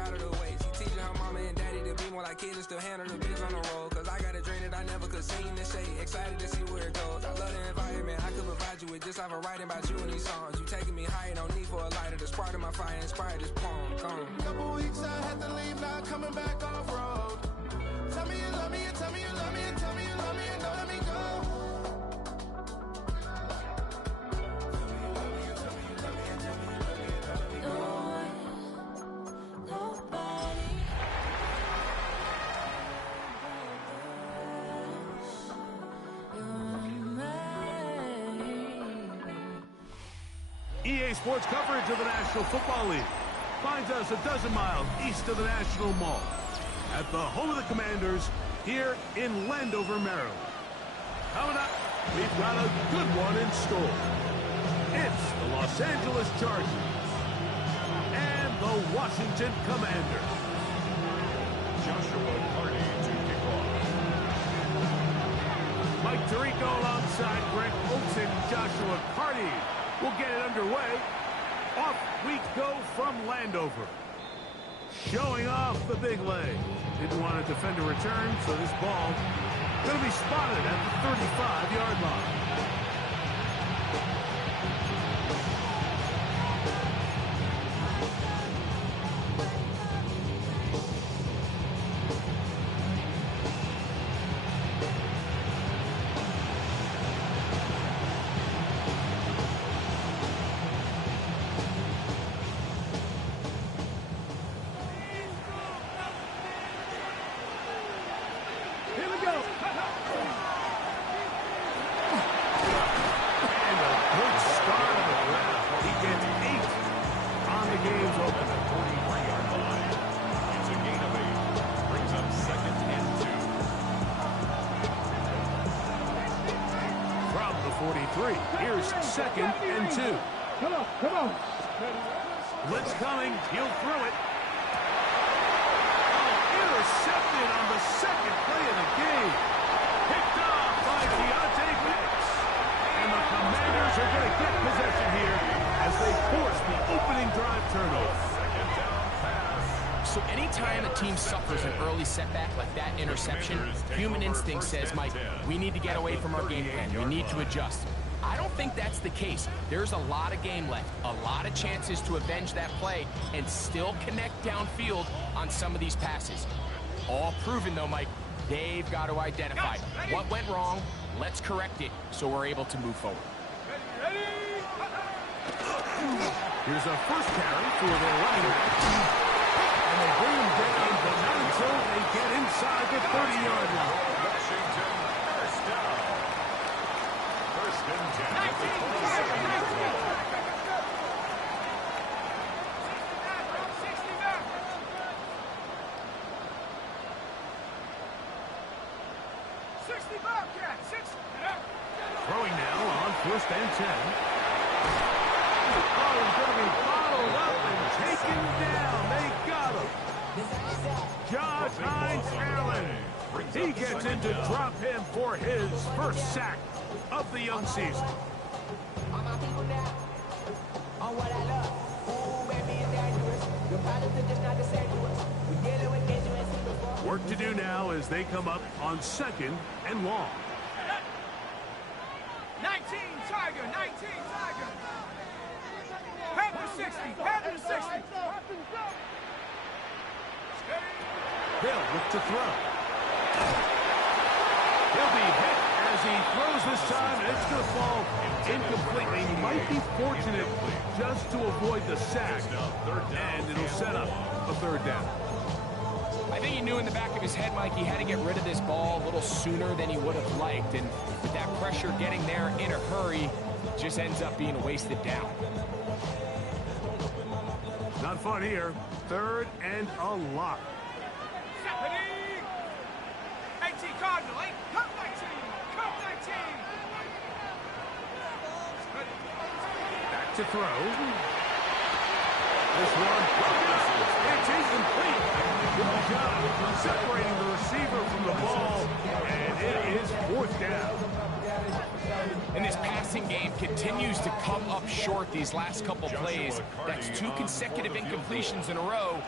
proud of the way she teaching her mama and daddy to be more like kids and still handle the biz on the road. Cause I got a dream that I never could sing and say. Excited to see where it goes. I love the environment. I could provide you with just have a writing about you and these songs. You taking me higher, no need for a lighter. The spark of my fire inspired this poem. Gone. Couple weeks I had to leave, now coming back off road. Tell me you love me and tell me you love me and tell me you love me and don't let me go. EA Sports coverage of the National Football League finds us a dozen miles east of the National Mall at the home of the Commanders here in Landover, Maryland. Coming up, we've got a good one in store. It's the Los Angeles Chargers and the Washington Commanders. Joshua Carney to kick off. Mike Tirico alongside Greg Olsen, Joshua Carney will get it underway. Off we go from Landover. Showing off the big leg. Didn't want to defend a return, so this ball going to be spotted at the 35-yard line. Here's 2nd and 2. Come on. Blitz coming. He'll throw it. Oh, intercepted on the second play of the game. Picked off by Deontay Banks. And the Commanders are going to get possession here as they force the opening drive turnover. So anytime a team suffers an early setback like that interception, human instinct says, Mike, we need to get away from our game plan. We need to adjust. I don't think that's the case. There's a lot of game left, a lot of chances to avenge that play and still connect downfield on some of these passes. All proven, though, Mike, they've got to identify what went wrong. Let's correct it so we're able to move forward. Here's a first carry for the running back. And they bring him down, but not until they get inside the 30-yard line. Washington, first down. First and 10. Throwing now on 1st and 10. Oh, he's going to be bottled up and taken down. They got him. Josh Hines Allen. He gets in to drop him for his first sack of the young season. Work to do now as they come up on 2nd and long. 19 Tiger. Panther 60. Hill look to throw. He'll be hit as he throws this time, and it's going to fall incompletely. He might be fortunate just to avoid the sack, and it'll set up a 3rd down. I think he knew in the back of his head, Mike, he had to get rid of this ball a little sooner than he would have liked. And with that pressure getting there in a hurry, just ends up being a wasted down. Not fun here. 3rd and a lot. 18 Cardinal, come 19. Back to throw. This one, it's incomplete. Good job separating the receiver from the ball, and it is fourth down. And this passing game continues to come up short these last couple plays. That's 2 consecutive incompletions in a row.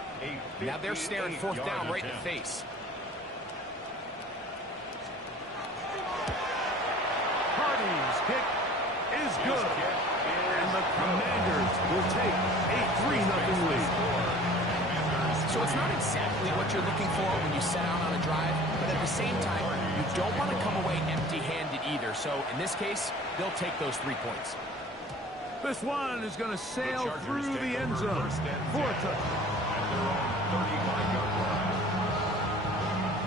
Now they're staring fourth down right in the face. Hardy's kick is good. And the Commanders will take a 3-0 lead. So it's not exactly what you're looking for when you set out on a drive, but at the same time, you don't want to come away empty-handed either. So in this case, they'll take those 3 points. This one is going to sail through the end zone for a touchdown.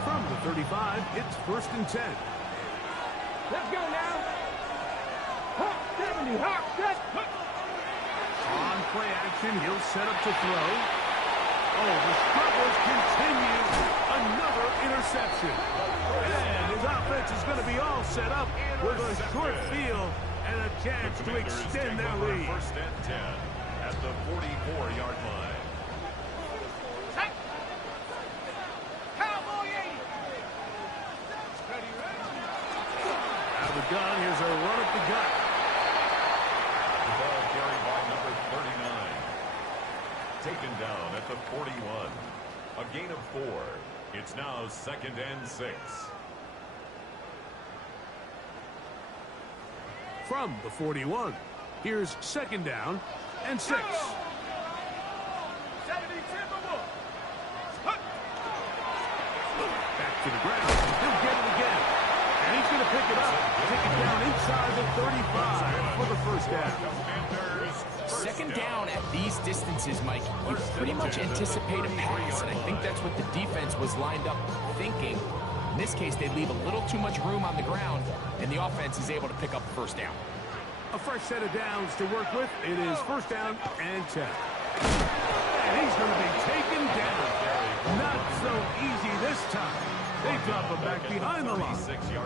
From the 35, it's 1st and 10. Let's go now. Hawk 70, Hawk, set. On play action, he'll set up to throw. Oh, the struggles continue. Another interception. And his offense is going to be all set up with a short field and a chance to extend their lead. 1st and 10 at the 44-yard line. Cowboy 80. Out of the gun, here's a run up the gut. The ball carried by number 39. Taken down at the 41. A gain of 4. It's now 2nd and 6. From the 41, here's 2nd down and 6. 70 Timberwolves. Back to the ground. He'll get it again. And he's going to pick it up. Take it down inside the 35 for the 1st down. 2nd down at these distances, Mike, you pretty much anticipate a pass, and I think that's what the defense was lined up thinking. In this case, they leave a little too much room on the ground, and the offense is able to pick up the 1st down. A fresh set of downs to work with. It is 1st down and 10. And he's going to be taken down. Not so easy this time. They drop him back behind the line.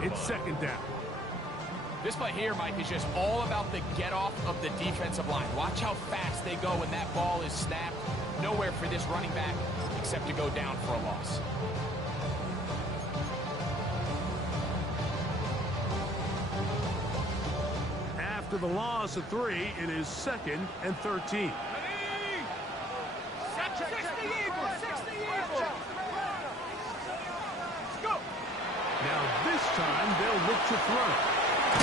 It's 2nd down. This play here, Mike, is just all about the get-off of the defensive line. Watch how fast they go when that ball is snapped. Nowhere for this running back except to go down for a loss. After the loss of 3, it is 2nd and 13. 60 Eagles, 60 Eagles. Let's go. Now this time they'll look to throw. And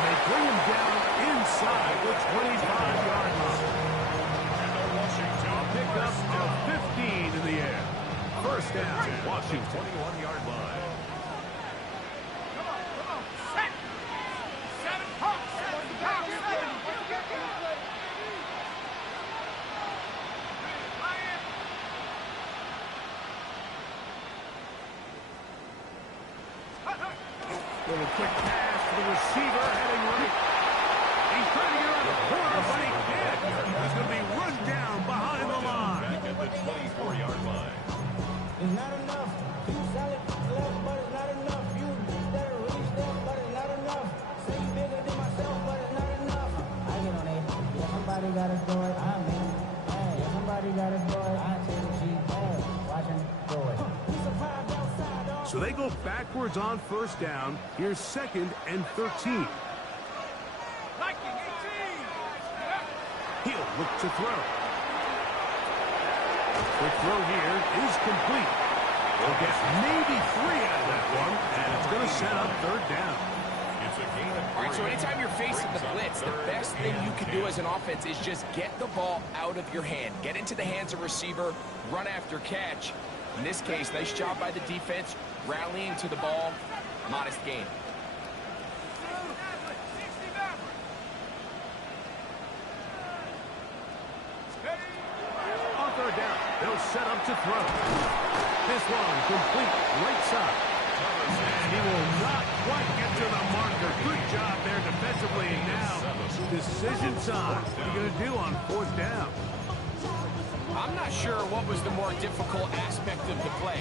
they bring him down inside the 25-yard line. And the Washington Pick up of 15 in the air. 1st down, Washington. 21-yard line. Come on. Set. 7 Hawk, 7 Hawk, 7. Little quick pass to the receiver heading right. He's trying to get on the corner, but he can't. He's going to be run down behind the line. Back at the 24-yard line. It's not enough. You sell it left, but it's not enough. You beat that release them, but it's not enough. Say you bigger than myself, but it's not enough. I get on it. Yeah, somebody gotta do it. I'm in. Hey, yeah, somebody gotta do it. I take the G. Hey, watch him do it. We survived outside, dog. So they go backwards on 1st down. Here's 2nd and 13. Viking 18. He'll look to throw. The throw here is complete. They'll get maybe 3 out of that one, and it's going to set up 3rd down. It's a gain of 3. All right, so anytime you're facing the blitz, the best thing you can do as an offense is just get the ball out of your hand. Get into the hands of receiver, run after catch. In this case, nice job by the defense, rallying to the ball, modest gain. On 3rd down, they'll set up to throw. This one complete right side. And he will not quite get to the marker. Good job there defensively. Now, decision time. What are you going to do on 4th down? I'm not sure what was the more difficult aspect of the play.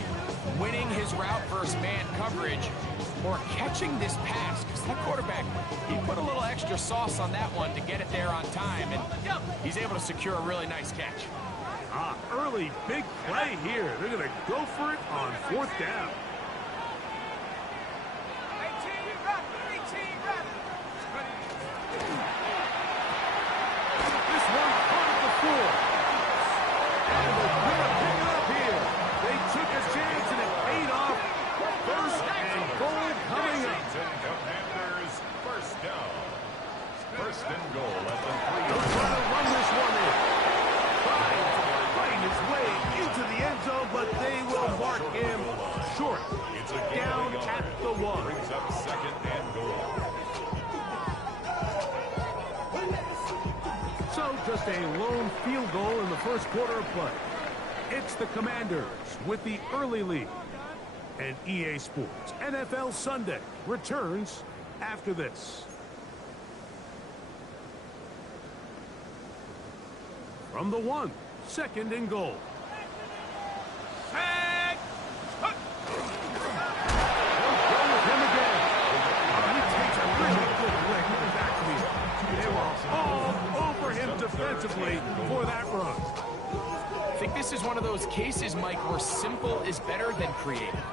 Winning his route versus man coverage or catching this pass. Because that quarterback, he put a little extra sauce on that one to get it there on time. And he's able to secure a really nice catch. really big play here. They're going to go for it on 4th down. 18 run. This one caught at the 4. And they're going to pick it up here. They took a chance and it paid off. 1st and goal coming up. Commanders, 1st down. 1st and goal at the 3. They'll try to run this one in. Trying to find his way into the end zone, but they will mark him short. It's a Down at the 1. Brings up 2nd and goal. So just a lone field goal in the 1st quarter of play. It's the Commanders with the early lead. And EA Sports NFL Sunday returns after this. From the 1, 2nd and goal. Set. Hut. They'll go with him again. He takes a really good leg to the backfield. They were all over him defensively for that run. I think this is one of those cases, Mike, where simple is better than creative.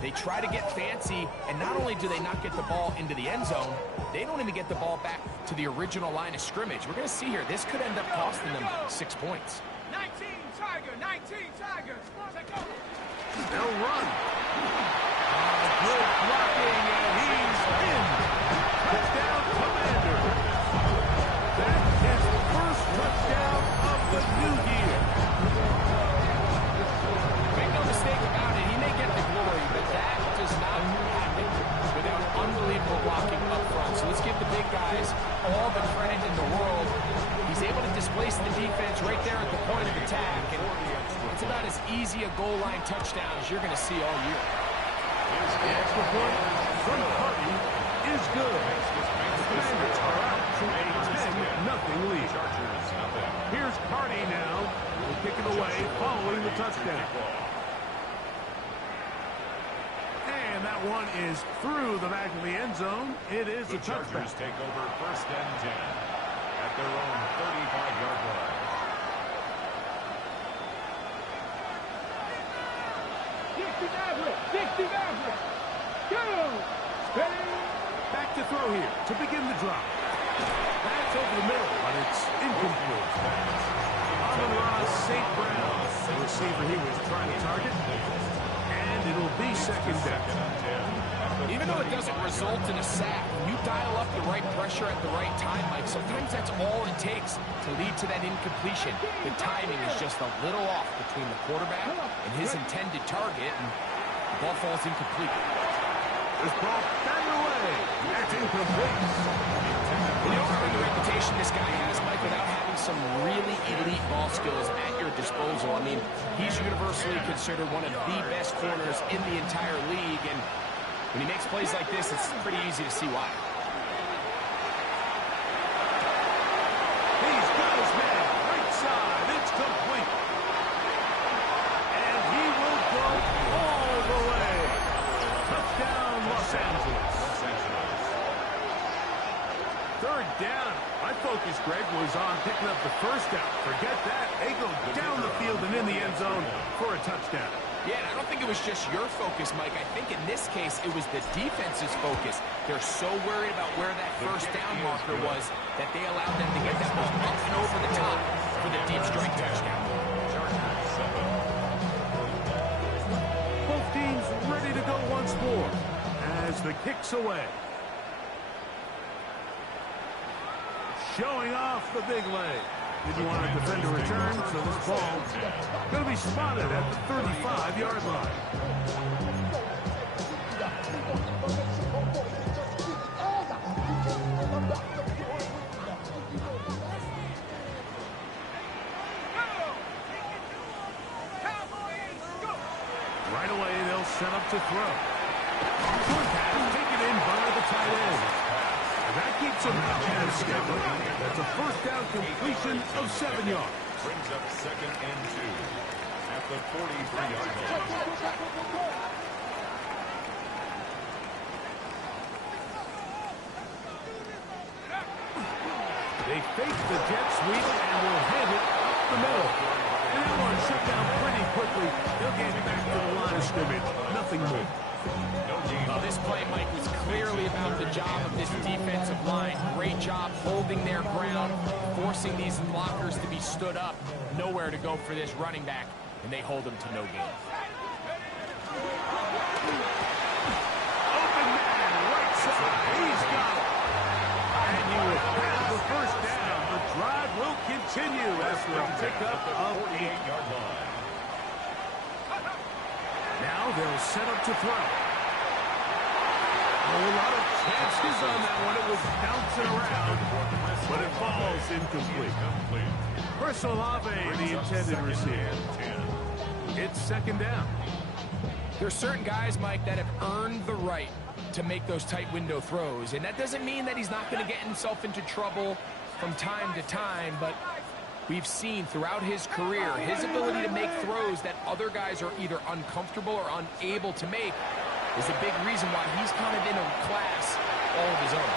They try to get fancy, and not only do they not get the ball into the end zone, they don't even get the ball back to the original line of scrimmage. We're going to see here, this could end up costing them 6 points. 19 Tiger. Take over. They'll run. Good blocking, and he's in. Touchdown, Commanders. That is the first touchdown of the new year. Make no mistake about it, he may get the glory, but that does not happen without unbelievable blocking up front. So let's give the big guys all the credit in the world. He's able to displace the defense right there at the point of attack, and it's about as easy a goal line touchdown as you're going to see all year. The extra point from Carty is good. The Commanders are out to a 10-0 lead. Here's Carty now. He'll kick it away following the touchdown. And that one is through the back of the end zone. It is a touchback. The Chargers take over 1st and 10 at their own 35-yard line. 60 average. Go. Steady. Back to throw here to begin the drop. That's over the middle, but it's incomplete. Amon-Ra St. Brown, the receiver he was trying to target. And it'll be 2nd down. Even though it doesn't result in a sack, when you dial up the right pressure at the right time, Mike, sometimes that's all it takes to lead to that incompletion. The timing is just a little off between the quarterback and his intended target, and the ball falls incomplete. This ball batted away. That's incomplete. You don't earn the reputation this guy has, Mike, without having some really elite ball skills at your disposal. I mean, he's universally considered one of the best corners in the entire league, and when he makes plays like this, it's pretty easy to see why. He's got his man. Right side. It's complete. And he will go all the way. Touchdown, Los Angeles. 3rd down. My focus, Greg, was on picking up the 1st down. Forget that. They go down the field and in the end zone for a touchdown. Yeah, and I don't think it was just your focus, Mike. I think in this case, it was the defense's focus. They're so worried about where that 1st down marker was that they allowed them to get that ball up and over the top for the deep strike touchdown. Both teams ready to go once more as the kick's away. Showing off the big leg. Didn't want to defend a return, so this ball going to be spotted at the 35-yard line. Right away, they'll set up to throw. Short pass taken in by the tight end. That keeps him ahead of schedule. That's a 1st down completion of 7 yards. Brings up 2nd and 2 at the 43-yard line. They fake the jet sweep and will hand it up the middle. And that one shut down job of this defensive line. Great job holding their ground, forcing these blockers to be stood up. Nowhere to go for this running back, and they hold him to no gain. Open man, right side. He's got it. And he will have the first down. The drive will continue after a pickup of 48-yard line. Now they'll set up to throw. A lot of chances on that one. It was bouncing around, but it falls incomplete. Chris Olave, the intended receiver. It's second down. There's certain guys, Mike, that have earned the right to make those tight window throws, and that doesn't mean that he's not going to get himself into trouble from time to time, but we've seen throughout his career his ability to make throws that other guys are either uncomfortable or unable to make is a big reason why he's kind of in a class all of his own.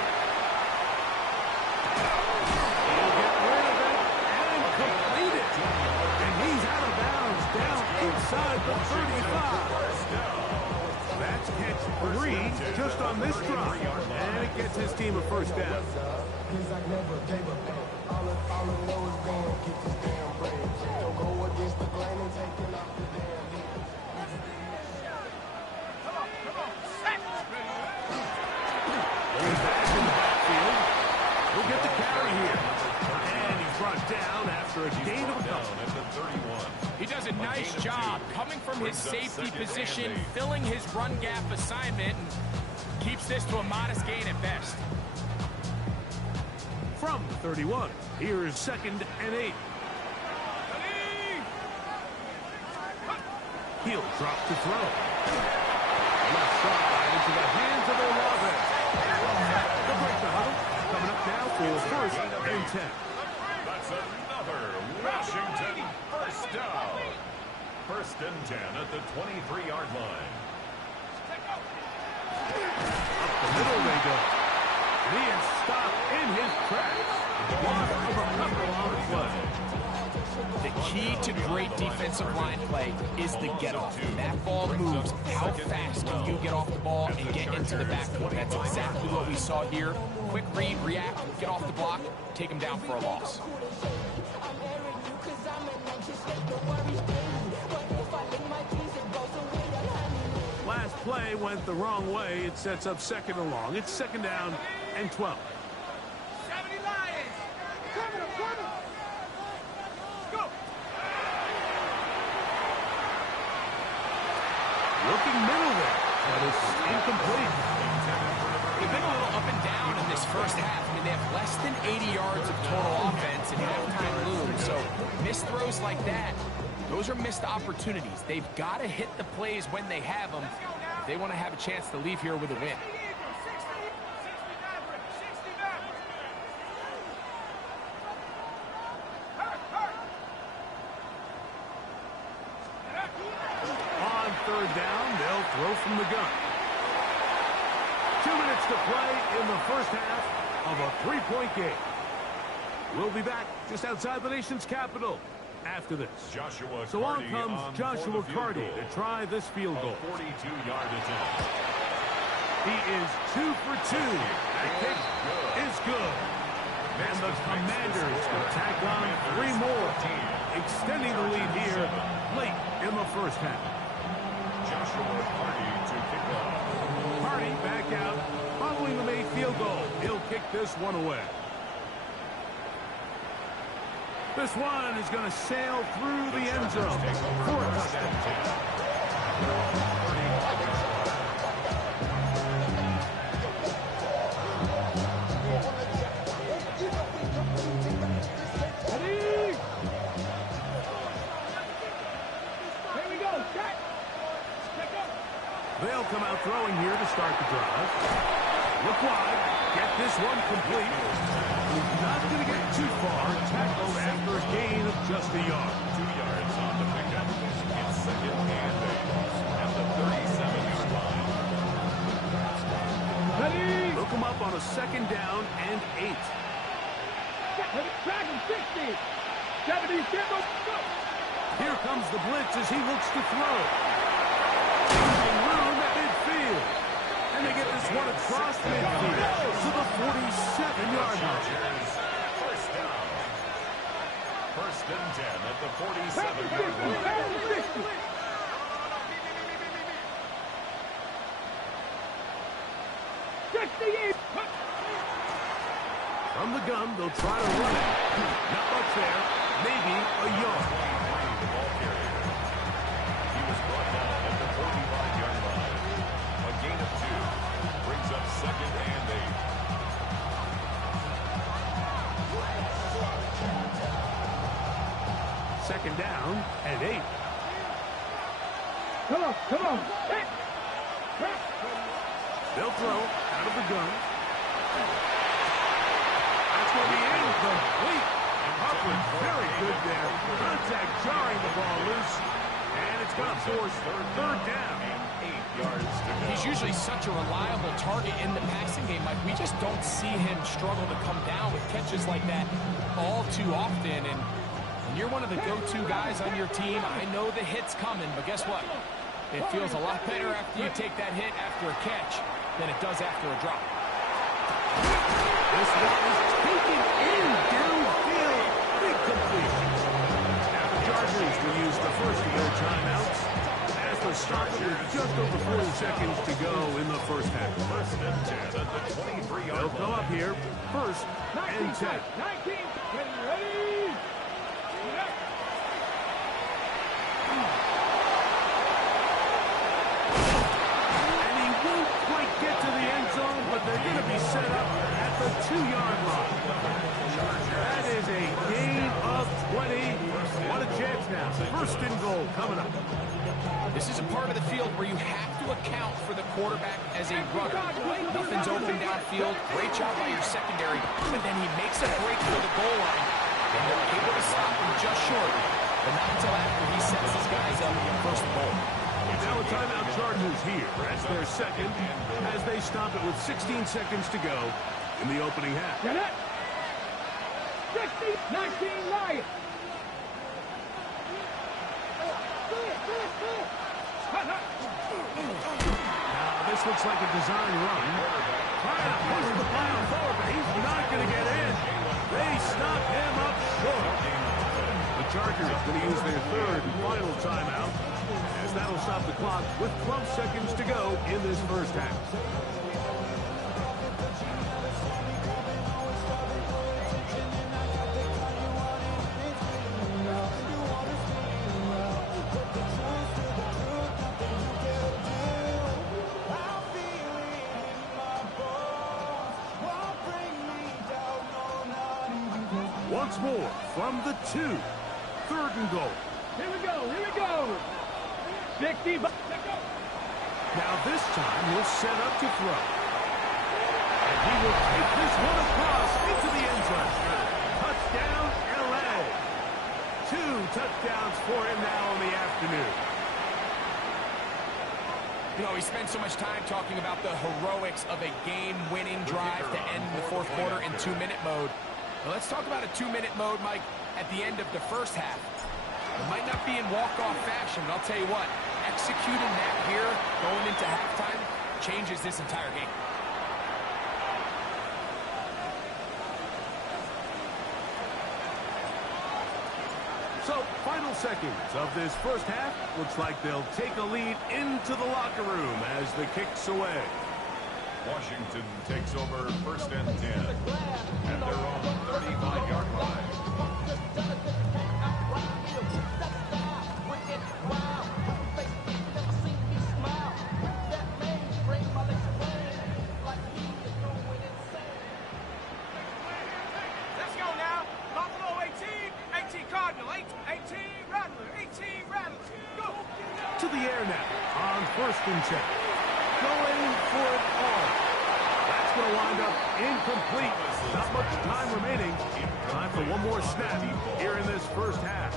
He'll get rid of it and complete it. And he's out of bounds down inside the 35. That's catch 3 just on this drive. And it gets his team a first down. He's back in the backfield. We'll get the carry here. And he's brought down after a gain of a couple. At the 31. He does a nice job coming from his safety position, filling his run gap assignment, and keeps this to a modest gain at best. From the 31, here's 2nd and 8. He'll drop to throw. Left side into the hands of Olave. They'll break the huddle. Coming up now for 1st and 10. That's another Washington first down. 1st and 10 at the 23-yard line. Up the middle they go. He is stopped in his tracks. Loss of a couple on the play. The key to great defensive line play is the get-off. That ball moves. How fast can you get off the ball and get into the backfield? That's exactly what we saw here. Quick read, react, get off the block, take him down for a loss. Last play went the wrong way. It sets up 2nd and long. It's 2nd down and 12. 70 Lions! Coming, I'm coming! Go! Looking middle there, but it's incomplete. They've been a little up and down in this first half. I mean, they have less than 80 yards of total offense and halftime lose. So missed throws like that, those are missed opportunities. They've got to hit the plays when they have them if they want to have a chance to leave here with a win. On 3rd down, they'll throw from the gun. 2 minutes to play in the first half of a 3-point game. We'll be back just outside the nation's capital after this. So on comes Joshua Carty to try this field goal. 42-yard attempt. He is 2 for 2. That kick is good. And the Commanders will tack on 3 more, extending the lead here late in the first half. Joshua Carty to kick off. Carty back out following the made field goal. He'll kick this one away. This one is going to sail through the end zone for a touchdown. They'll come out throwing here to start the drive. Look wide. Get this one complete. He's not going to get too far. Tackled after a gain of just a yard. 2 yards on the pickup. It's 2nd and 8 at the 37-yard line. Look him up on a 2nd down and 8. Back him 60. 70, go. Here comes the blitz as he looks to throw. Using room at midfield. And they get this one across midfield to the 47-yard line. First down. First and 10 at the 47-yard line. From the gun, they'll try to run it. Not much there. Maybe a yard. The ball carrier. He was brought down at the 45-yard line. A gain of 2. Brings up second and 8. Second down and 8. Come on, come on. Hey. They'll throw out of the gun. That's going to be incomplete. Hubbard very good there. Contact jarring the ball loose. And it's going to force third down. 8 yards to go. He's usually such a reliable target in the passing game, Mike. We just don't see him struggle to come down with catches like that all too often. And when you're one of the go-to guys on your team, I know the hit's coming, but guess what? It feels a lot better after you take that hit after a catch than it does after a drop. This one is taken in downfield. Big completion. Now the Chargers will use the first of their timeouts as the start with just over 40 seconds to go in the first half. First and 10 at the 23-yard line. They'll come up here, first and 10. 19, ready? And he won't quite get to the end zone, but they're going to be set up at the 2-yard line. That is a gain of 20. What a chance now. First and goal coming up. This is a part of the field where you have to account for the quarterback as a runner. Nothing's open downfield. Great job by your secondary. But then he makes a break for the goal line. And they're able to stop him just short. But not until after he sets his guys up first and goal. Now a timeout Chargers here. That's their second as they stop it with 16 seconds to go in the opening half. 19, Lions. Now this looks like a design run. Trying to push the ball forward, but he's not going to get in. They stop him up short. The Chargers going to use their third and final timeout as that'll stop the clock with 12 seconds to go in this first half. Once more from the 2. Third and goal. Here we go. 60, but Now this time he'll set up to throw. And he will take this one across into the end zone. Touchdown, LA. 2 touchdowns for him now in the afternoon. You know, we spend so much time talking about the heroics of a game-winning drive to end the fourth quarter in 2-minute mode. Well, let's talk about a 2-minute mode, Mike, at the end of the first half. It might not be in walk-off fashion, but I'll tell you what, executing that here going into halftime changes this entire game. So, final seconds of this first half. Looks like they'll take a lead into the locker room as the kick's away. Washington takes over first and 10 at their own 35-yard line. let's go now. Buffalo 18, 18 Cardinal, 18 Rattler, 18 Rattler. Go. To the air now on first and 10. Going for it all. That's going to wind up incomplete. Not much time remaining. Time for one more snap here in this first half.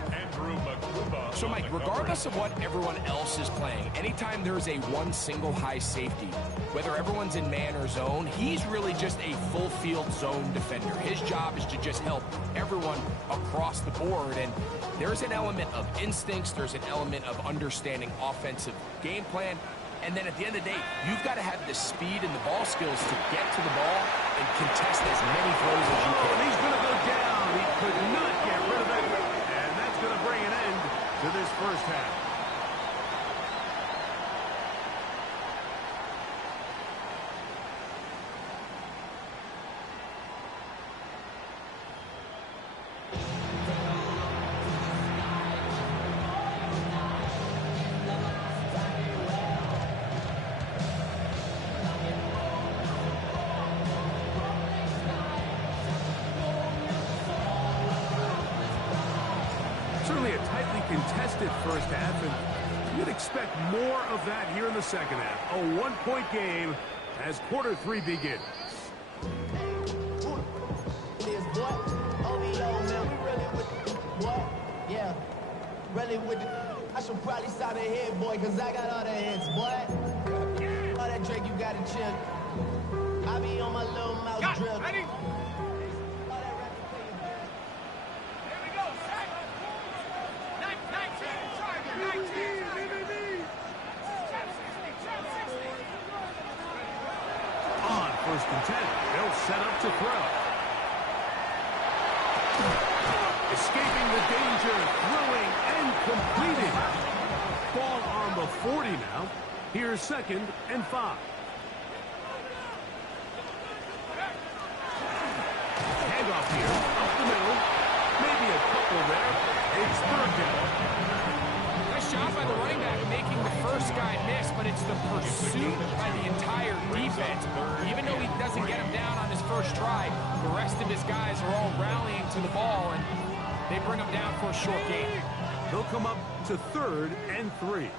So, Mike, regardless of what everyone else is playing, anytime there's a one single high safety, whether everyone's in man or zone, he's really just a full field zone defender. His job is to just help everyone across the board. And there's an element of instincts. There's an element of understanding offensive game plan. And then at the end of the day, you've got to have the speed and the ball skills to get to the ball and contest as many throws as you can. He's going to go down. He could not get rid of that. And that's going to bring an end to this first half. Certainly a tightly contested first half, and you'd expect more of that here in the second half. A one-point game as quarter 3 begins. I should probably start a hit, boy, because I got all the hits, boy. All that Drake, you got to chill. I be on my little mouse drill. Ready? On first and 10, they'll set up to throw. Escaping the danger, throwing and completing. Ball on the 40 now. Here's second and 5. Handoff here, up the middle. Maybe a couple there. It's third down. Nice job by the running back making the first guy miss, but it's the pursuit by the entire defense. Even though he doesn't get him down on his first try, the rest of his guys are all rallying to the ball, and they bring him down for a short gain. They'll come up to third and 3.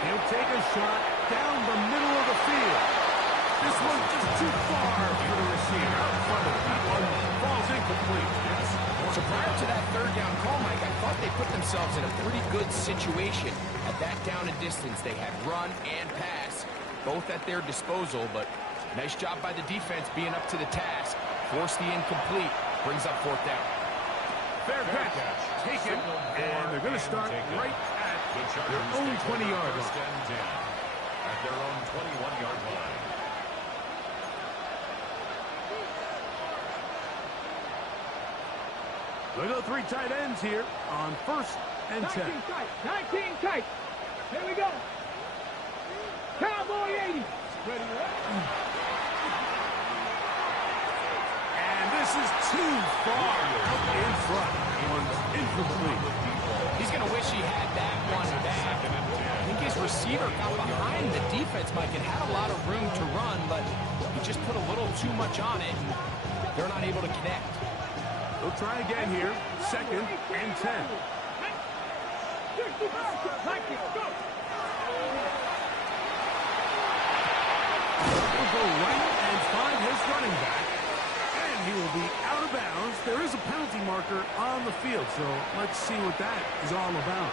He'll take a shot down the middle of the field. This one's just too far for the receiver. Out in front of that one. Falls incomplete. So prior to that third down call, Mike, I thought they put themselves in a pretty good situation. At that down and distance, they had run and pass, both at their disposal, but nice job by the defense being up to the task. Force the incomplete. Brings up fourth down. Fair catch. Taken. And they're going to start right at their own 20-yard line. At their own 21-yard line. They go 3 tight ends here on first and 10. 19 tight. 19 tight. Here we go. Cowboy 80. Ready, And this is too far up in front. One's incomplete. He's going to wish he had that one back. I think his receiver got behind the defense, Mike, and had a lot of room to run, but he just put a little too much on it, and they're not able to connect. They'll try again here. Second and 10. He'll go right and find his running back. And he will be out of bounds. There is a penalty marker on the field, so let's see what that is all about.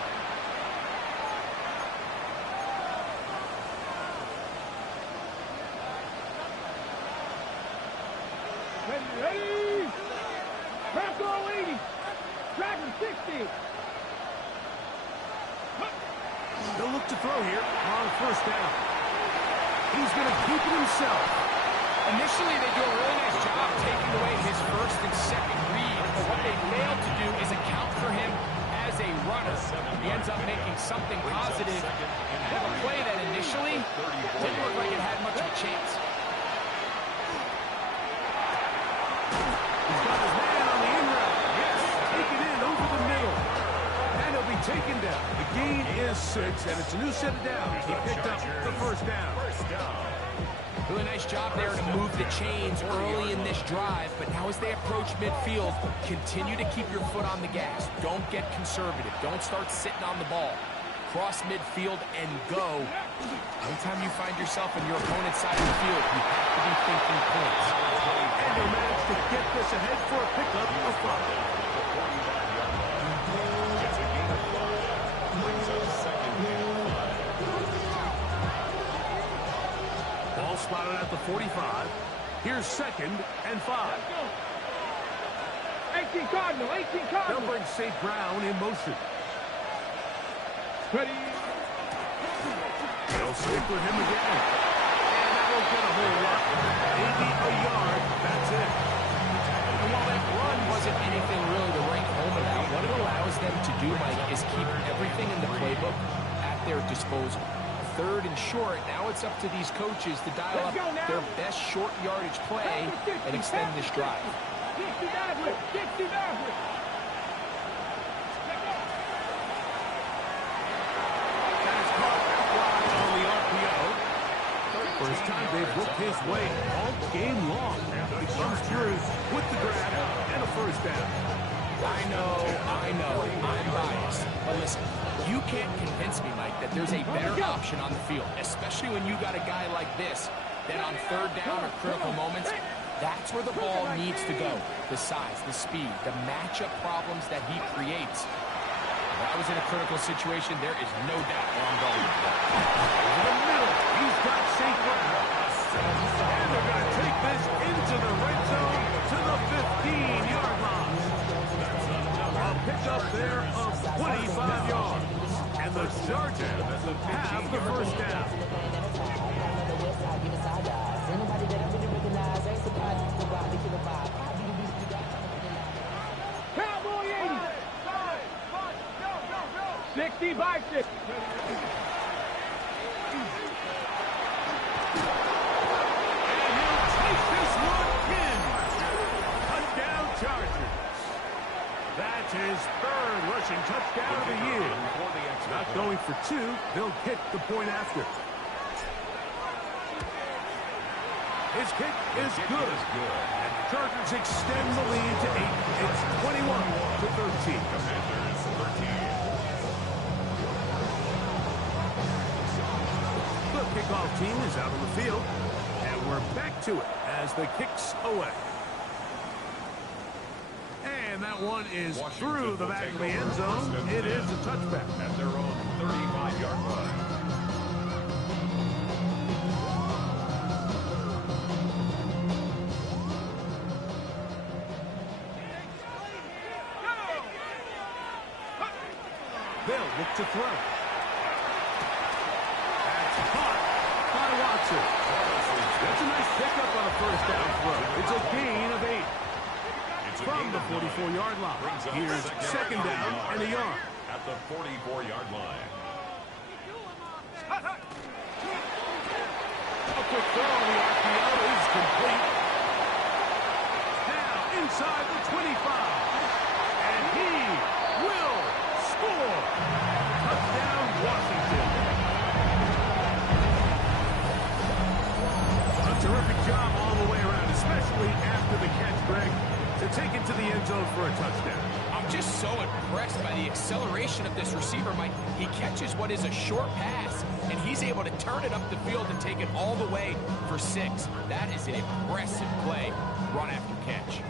Ready. Cowboy 80. Dragon 60. They'll look to throw here on first down. He's going to keep it himself. Initially, they do a really nice job taking away his first and second read, but what they failed to do is account for him as a runner. He ends up making something positive with a play that initially didn't look like it had much of a chance. He's got his man on the in route. Yes, taken in over the middle. And he'll be taken down. The gain is 6, and it's a new set of downs. He picked up the first down. Really nice job there to move the chains early in this drive, but now as they approach midfield, continue to keep your foot on the gas. Don't get conservative. Don't start sitting on the ball. Cross midfield and go. Anytime you find yourself in your opponent's side of the field, you have to be thinking points. And they'll manage to get this ahead for a pickup of 5. It's a gain of 5. Brings up second and 5. Ball spotted at the 45. Here's second and 5. 18 Cardinal. 18 Cardinal. They'll bring St. Brown in motion. Ready. They'll stick with him again. And that won't get a whole lot. Maybe a yard. That's it. And while that run wasn't anything really to write home about, what it allows them to do, Mike, is keep everything in the playbook at their disposal. Third and short, now it's up to these coaches to dial up their best short yardage play and extend this drive. 60 Maverick! 60 Maverick! That's caught outside on the RPO. First time they've worked his way all game long. He comes through with the grab and a first down. I know, I'm biased. But listen, you can't convince me, Mike, that there's a better option on the field, especially when you got a guy like this, that on third down or critical moments, that's where the ball needs to go. The size, the speed, the matchup problems that he creates. If I was in a critical situation, there is no doubt where I'm going with that. In the middle, he's got safe ground. And they're going to take this into the red zone to the 15-yard line. A pickup there of 25 yards. And the Chargers have the first down. Cowboy 80! 60 by 60. And he'll take this one in. Touchdown Chargers. That's his third rushing touchdown of the year. Not going for two, they'll kick the point after. His kick is good. And the Chargers extend the lead to 8. It's 21-13. Commanders 13. The kickoff team is out on the field. And we're back to it as the kick's away. And that one is through the back of the end zone. It is a touchback. At their own 35-yard line. They'll look to throw. That's caught by Watson. That's a nice pickup on a first down throw. It's a gain of 8. From the 44-yard line. Here's second down and a yard. At the 44-yard line. A quick throw on the RPO is complete. Now inside the 25. And he will score. Touchdown, Washington. A terrific job all the way around, especially after the catch, Greg, to take it to the end zone for a touchdown. I'm just so impressed by the acceleration of this receiver, Mike. He catches what is a short pass, and he's able to turn it up the field and take it all the way for 6. That is an impressive play, run after catch.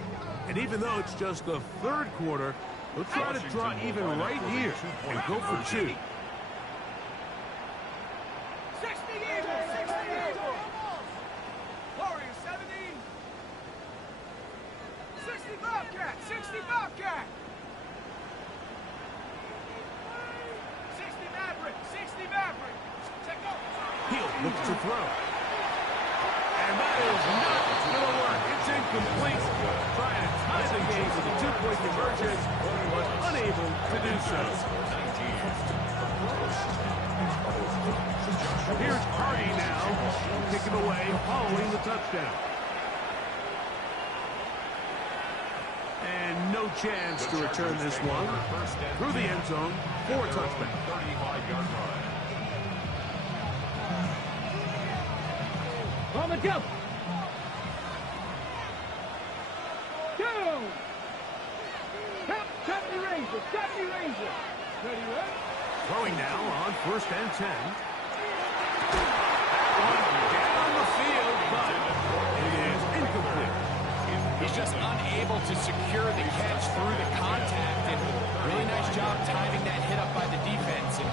And even though it's just the third quarter, we'll try to draw even right here and go for 2. 60 Eagles! 60 Eagles! Warriors 70! 60 Bobcat! 60 Bobcat! 60 Maverick! 60 Maverick! Check out! He'll look to throw. And that is not going to work. It's incomplete. Trying to tie the game with a 2-point conversion, but unable to do so. Here's Hardy now, kicking away following the touchdown. And no chance to return this one through the end zone for a touchback. 35-yard line. On the jump! 2! Help! 70 Rangers! 70 Rangers! Ready, right? Throwing now on 1st and 10. One down the field, but it is incomplete. He's just unable to secure the catch through the contact, and really nice job timing that hit up by the defense. And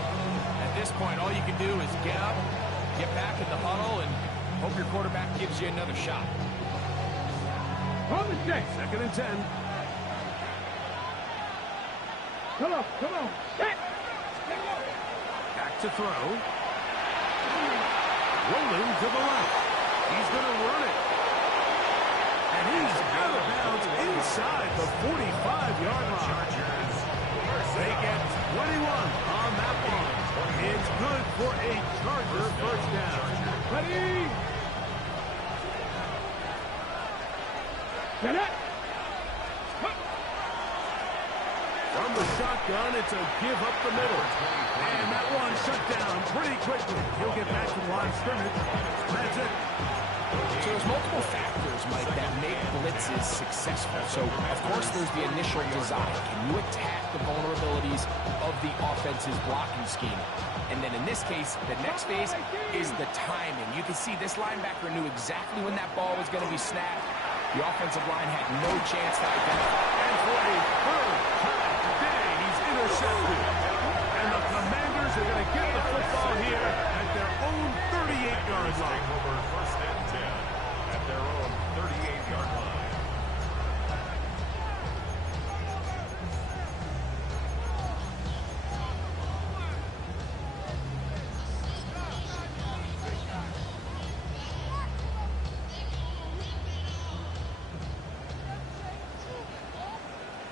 at this point, all you can do is get up, get back in the huddle, and hope your quarterback gives you another shot. On the check! 2nd and 10. Come on, come on! Set! to throw. Rolling to the left. He's going to run it. And he's out of bounds inside the 45-yard line. They get 21 on that one. It's good for a Charger first down. Ready? From the shotgun, it's a give up the middle. And that one shut down pretty quickly. He'll get back to the line of scrimmage. That's it. So there's multiple factors, Mike, that make blitzes successful. So, of course, there's the initial design. Can you attack the vulnerabilities of the offense's blocking scheme? And then in this case, the next phase is the timing. You can see this linebacker knew exactly when that ball was going to be snapped. The offensive line had no chance to identify. And for a third time today, he's intercepted. And the Commanders are going to get the football here at their own 38-yard line. Over first and 10 at their own 38-yard line.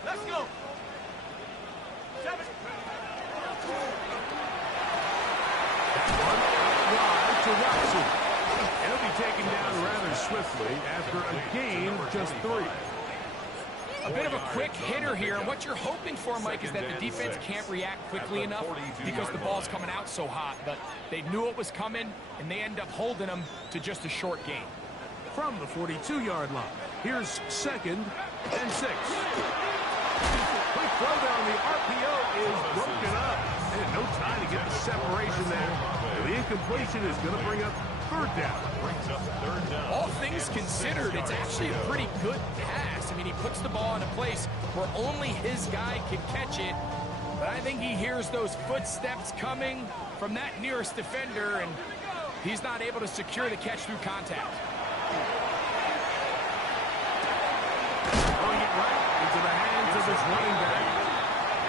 Let's go. 7. To Robinson. He'll be taken down rather swiftly after a gain of just 3. A bit of a quick hitter here, and what you're hoping for, Mike, is that the defense can't react quickly enough because the ball's coming out so hot, but they knew it was coming, and they end up holding them to just a short gain. From the 42-yard line, here's 2nd and 6. Quick throw down, the RPO is broken up, and no time to get the separation there. The incompletion is going to bring up 3rd down. All things considered, it's actually a pretty good pass. I mean, he puts the ball in a place where only his guy can catch it, but I think he hears those footsteps coming from that nearest defender, and he's not able to secure the catch through contact. Throwing it right into the hands of his running back.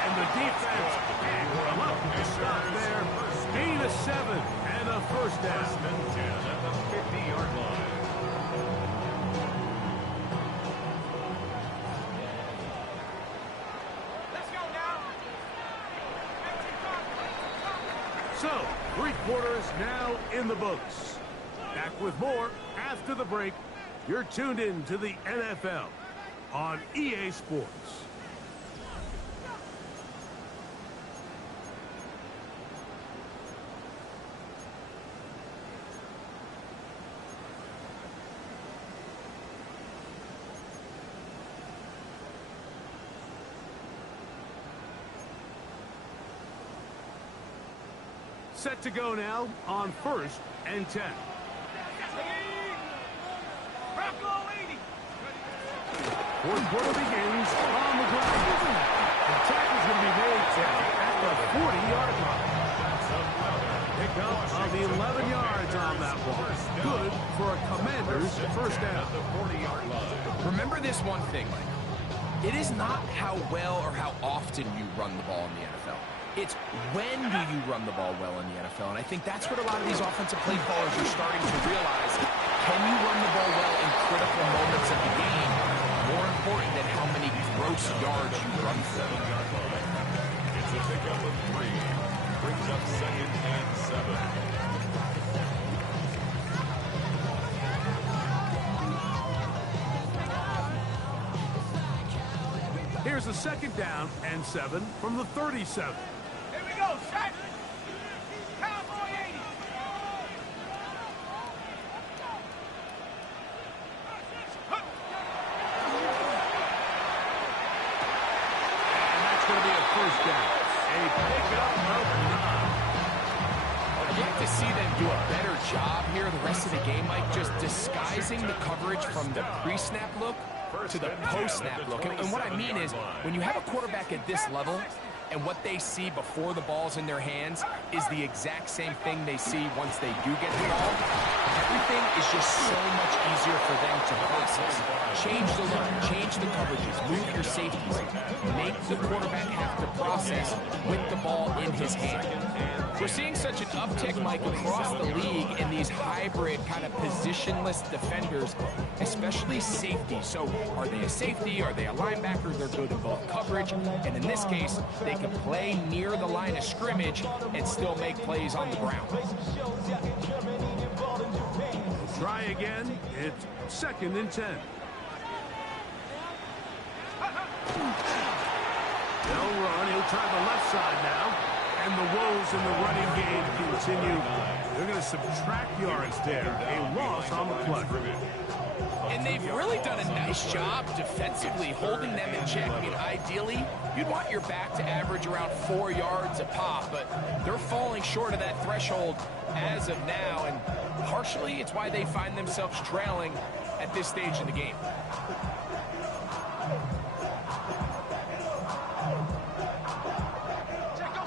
And the defense can't come up with a stop there. Gain of 7 and a first down. 10 at the 50-yard line. Let's go now. So, 3 quarters now in the books. Back with more after the break. You're tuned in to the NFL on EA Sports. Set to go now on 1st and 10. Rocco 80. 4th quarter begins on the ground. The tackle's going to be made at the 40-yard line. Pick up on the 11 yards on that one. Good for a Commanders first down. Remember this one thing, Mike. It is not how well or how often you run the ball in the NFL. It's when do you run the ball well in the NFL, and I think that's what a lot of these offensive play callers are starting to realize. Can you run the ball well in critical moments of the game? More important than how many gross yards you run for. It's a pickup of 3. Brings up 2nd and 7. Here's a 2nd down and 7 from the 37. Here we go, set. Cowboy 80. And that's going to be a first down. A pickup of 9. I'd like to see them do a better job here the rest of the game, Mike, just disguising the coverage from the pre-snap look to the post-snap look. And what I mean is, when you have a quarterback at this level, and what they see before the ball's in their hands is the exact same thing they see once they do get the ball. Everything is just so much easier for them to process. Change the look, change the coverages, move your safeties. Make the quarterback have to process with the ball in his hand. We're seeing such an uptick, Mike, across the league in these hybrid kind of positionless defenders, especially safety. So are they a safety? Are they a linebacker? They're good in both coverage. And in this case, they can play near the line of scrimmage and still make plays on the ground. Try again. It's 2nd and 10. They'll run. He'll try the left side now. And the woes in the running game continue. They're going to subtract yards there. A loss on the play. And they've really done a nice job defensively holding them in check. I mean, ideally, you'd want your back to average around 4 yards a pop, but they're falling short of that threshold as of now, and partially it's why they find themselves trailing at this stage in the game.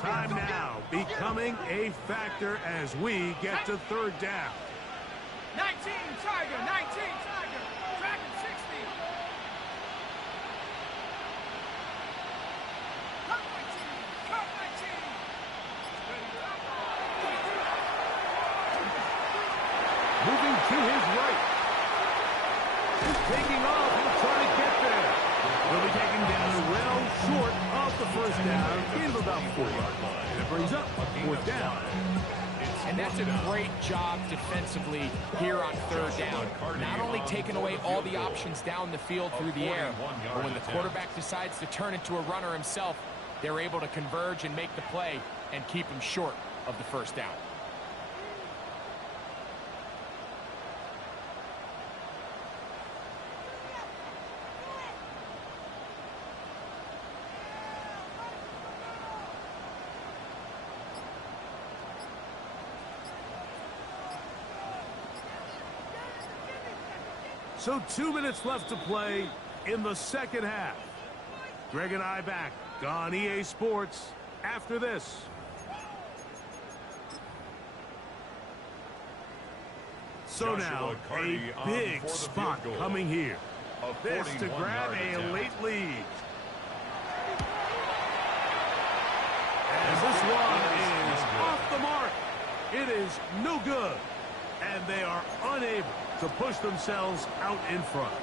Time now becoming a factor as we get to 3rd down. 19 Tiger, 19 Tiger, tracking 60. Cut 19, cut 19. Moving to his right. Taking off. He'll try to get there. He'll be taken down well short of the 1st down. Gain of about 4 yards. And it brings up 4th down. And that's a great job defensively here on 3rd down. Not only taking away all the options down the field through the air, but when the quarterback decides to turn into a runner himself, they're able to converge and make the play and keep him short of the 1st down. So 2 minutes left to play in the 2nd half. Greg and I back on EA Sports after this. So now a big spot coming here. This to grab a late lead. And this one is off the mark. It is no good. And they are unable to push themselves out in front.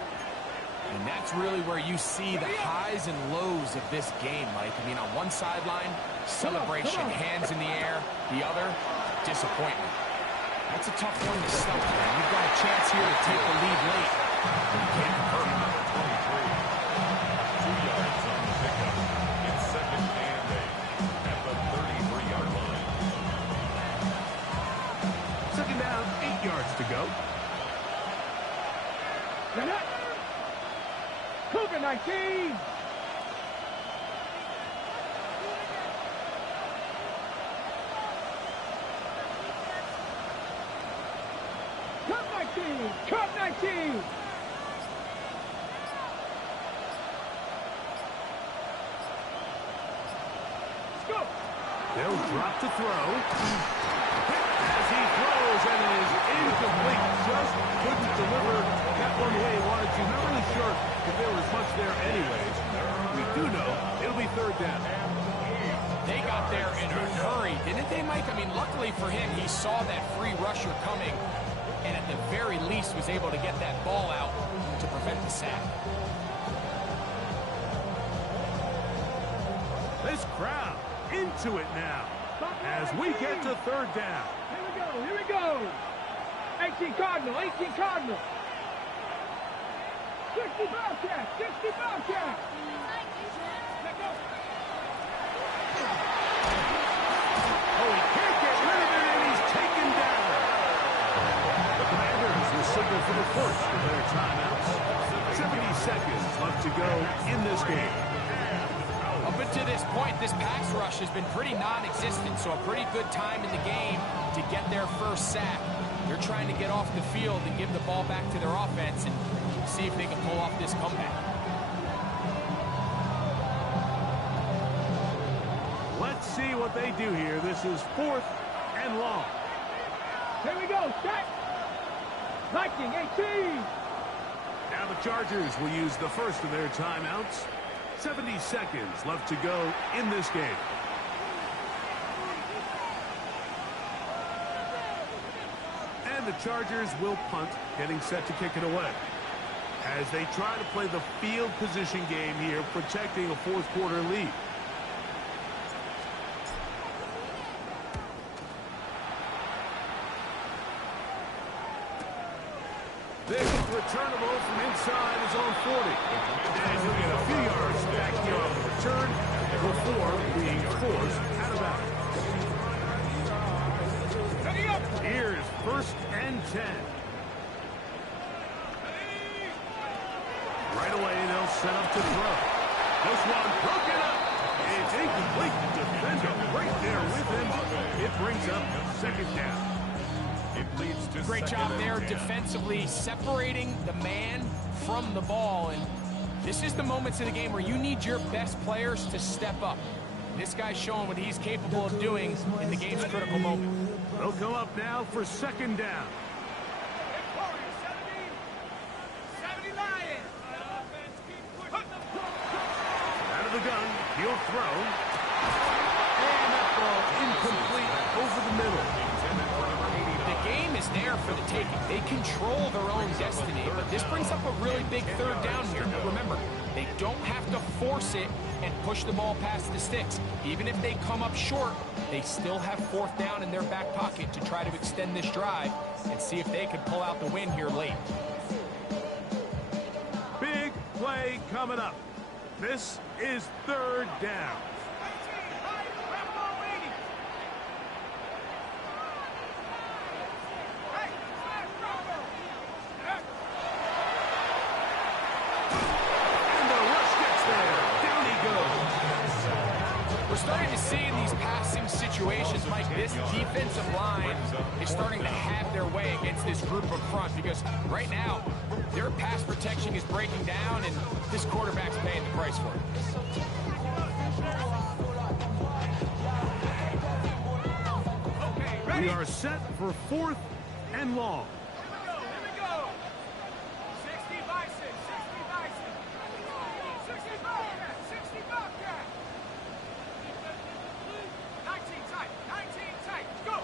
And that's really where you see the highs and lows of this game, Mike. I mean, on one sideline, celebration, hands in the air. The other, disappointment. That's a tough one to stomach, man. You've got a chance here to take the lead late. And you can't convert it. 2 yards on the pickup. It's 2nd and 8 at the 33-yard line. 2nd down, 8 yards to go. Cougar 19. Cut 19, cut 19. Let's go. They'll drop to throw. As he throws, and it is incomplete. Just couldn't deliver that one the way he wanted to. Not really sure if there was much there anyways. We do know it'll be 3rd down. They got there in a hurry, didn't they, Mike? I mean, luckily for him, he saw that free rusher coming, and at the very least was able to get that ball out to prevent the sack. This crowd into it now as we get to 3rd down. Here we go. 18 Cardinal, 18 Cardinal. 60 Bobcat, 60 Bobcat. Let go. Oh, he can't get rid of it, and he's taken down. The Commanders will signal for the 1st of their timeouts. 70 seconds left to go in this game. Up until this point, this pass rush has been pretty non-existent, so a pretty good time in the game to get their 1st sack. They're trying to get off the field and give the ball back to their offense and see if they can pull off this comeback. Let's see what they do here. This is 4th and long. Here we go. Set. Liking 18. Now the Chargers will use the first of their timeouts. 70 seconds left to go in this game. And the Chargers will punt, getting set to kick it away. As they try to play the field position game here, protecting a fourth quarter lead. They return the ball from inside his own 40. And he'll get a few yards back here on the return before being forced out of bounds. Here's 1st and 10. Right away, they'll set up to throw. This one broken up. It's incomplete. Defender right there with him. It brings up 2nd down. It leads to Great job there down. defensively separating the man from the ball. And this is the moments in the game where you need your best players to step up. This guy's showing what he's capable of doing in the game's critical moment. They'll come up now for 2nd down. 70 Lions. Out of the gun, he'll throw. And that ball incomplete over the middle. The game is there for the taking. They control their own destiny, but this brings up a really big 3rd down here. But remember, they don't have to force it and push the ball past the sticks. Even if they come up short, they still have 4th down in their back pocket to try to extend this drive and see if they can pull out the win here late. Big play coming up. This is 3rd down. And the rush gets there. Down he goes. We're starting to see in these passing situations, Mike, this defensive line is starting to have their way against this group up front because right now, their pass protection is breaking down and this quarterback's paying the price for it. We are set for 4th and long. Here we go. 60 Bison. 60 Bison. 60 Bobcat. 60 Bobcat. 19 tight. 19 tight. Go.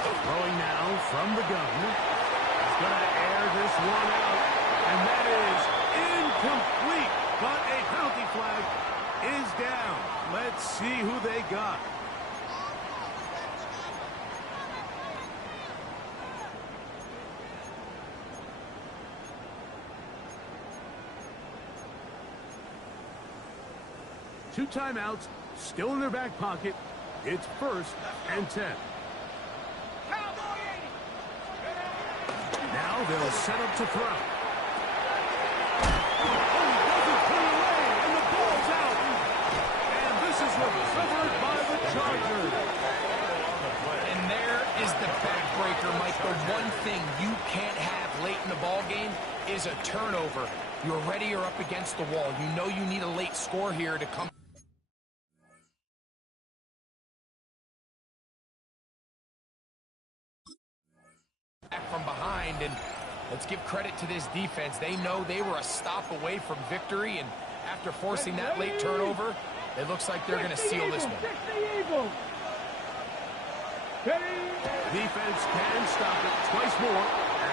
Throwing now from the gun. He's going to air this one out. And that is incomplete. But a penalty flag is down. Let's see who they got. Two timeouts, still in their back pocket. It's 1st and 10. Now they'll set up to throw. Oh, he doesn't pull away, and the ball's out. And this is recovered by the Chargers. And there is the backbreaker, Mike. The one thing you can't have late in the ball game is a turnover. You're ready, you're up against the wall. You know you need a late score here to come back from behind. And let's give credit to this defense. They know they were a stop away from victory, and after forcing that late turnover, it looks like they're going to seal this one. Defense can stop it twice more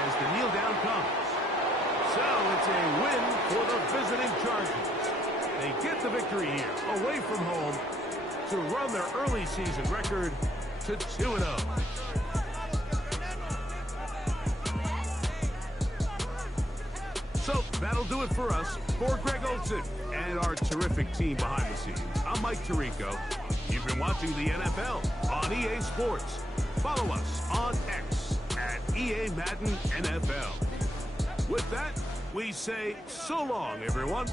as the kneel down comes. So it's a win for the visiting Chargers. They get the victory here, away from home, to run their early season record to 2-0. So that'll do it for us. For Greg Olson and our terrific team behind the scenes, I'm Mike Tirico. You've been watching the NFL on EA Sports. Follow us on X at EA Madden NFL. With that, we say so long, everyone.